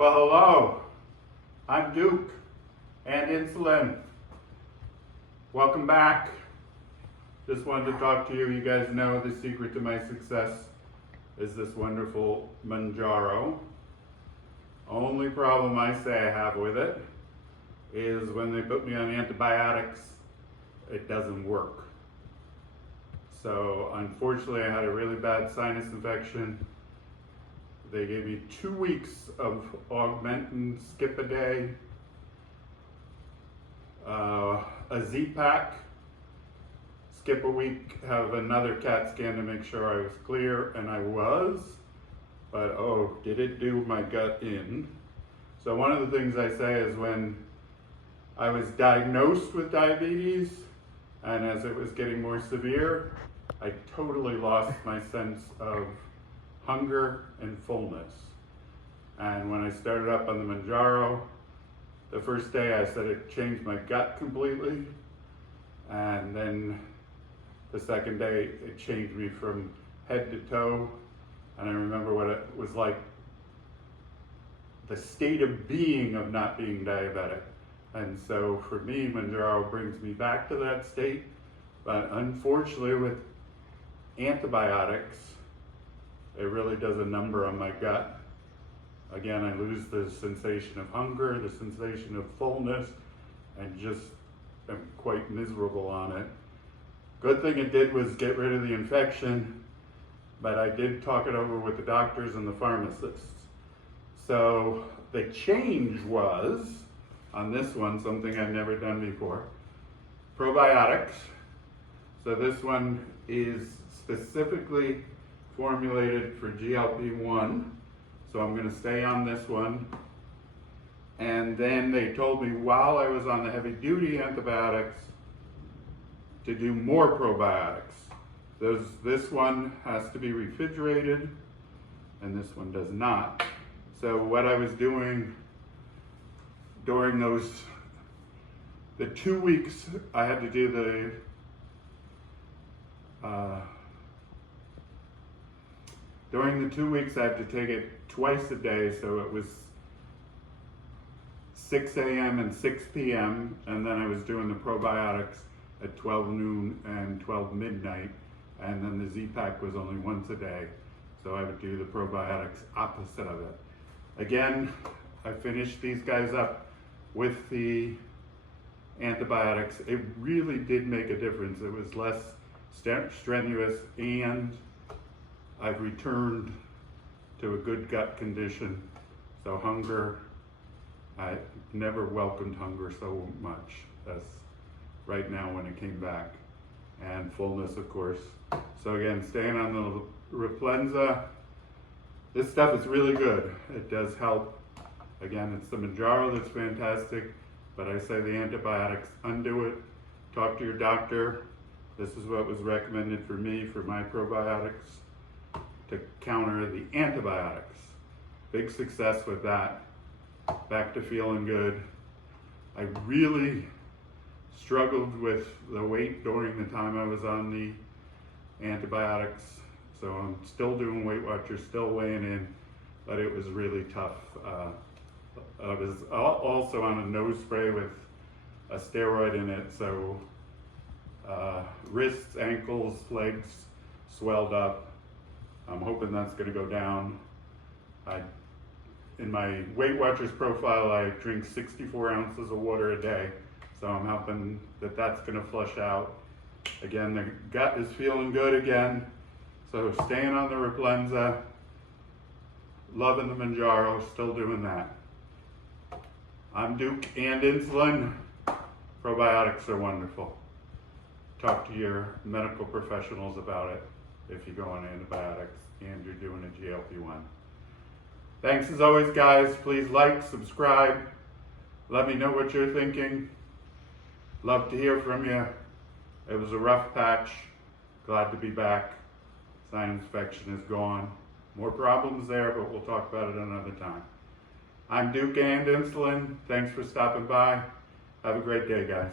Well, hello. I'm Duke and Insulin. Welcome back. Just wanted to talk to you. You guys know the secret to my success is this wonderful Mounjaro. Only problem I say I have with it is when they put me on antibiotics, it doesn't work. So unfortunately, I had a really bad sinus infection. They gave me 2 weeks of Augmentin skip a day, a Z-Pack, skip a week, have another CAT scan to make sure I was clear, and I was, but oh, did it do my gut in. So one of the things I say is when I was diagnosed with diabetes, and as it was getting more severe, I totally lost my sense of hunger and fullness. And when I started up on the Mounjaro, the first day I said it changed my gut completely. And then the second day it changed me from head to toe. And I remember what it was like, the state of being of not being diabetic. And so for me, Mounjaro brings me back to that state. But unfortunately with antibiotics, it really does a number on my gut. Again, I lose the sensation of hunger, the sensation of fullness, and just am quite miserable on it. Good thing it did was get rid of the infection, but I did talk it over with the doctors and the pharmacists. So the change was, on this one, something I've never done before, probiotics. So this one is specifically formulated for GLP-1, so I'm going to stay on this one. And then they told me while I was on the heavy-duty antibiotics to do more probiotics. This one has to be refrigerated, and this one does not. So what I was doing during the 2 weeks I had to do during the 2 weeks, I had to take it twice a day, so it was 6 a.m. and 6 p.m., and then I was doing the probiotics at 12 noon and 12 midnight, and then the Z-Pack was only once a day, so I would do the probiotics opposite of it. Again, I finished these guys up with the antibiotics. It really did make a difference. It was less strenuous, and I've returned to a good gut condition. So hunger, I never welcomed hunger so much as right now when it came back. And fullness, of course. So again, staying on the Replenza. This stuff is really good. It does help. Again, it's the Mounjaro that's fantastic, but I say the antibiotics, undo it. Talk to your doctor. This is what was recommended for me for my probiotics, to counter the antibiotics. Big success with that. Back to feeling good. I really struggled with the weight during the time I was on the antibiotics. So I'm still doing Weight Watchers, still weighing in, but it was really tough. I was also on a nose spray with a steroid in it, so wrists, ankles, legs swelled up. I'm hoping that's going to go down. In my Weight Watchers profile, I drink 64 ounces of water a day, so I'm hoping that that's going to flush out. Again, the gut is feeling good again, so staying on the Replenza, loving the Mounjaro, still doing that. I'm Duke and Insulin. Probiotics are wonderful. Talk to your medical professionals about it if you go on antibiotics and you're doing a GLP-1. Thanks as always, guys. Please like, subscribe. Let me know what you're thinking. Love to hear from you. It was a rough patch. Glad to be back. Sinus infection is gone. More problems there, but we'll talk about it another time. I'm Duke and Insulin. Thanks for stopping by. Have a great day, guys.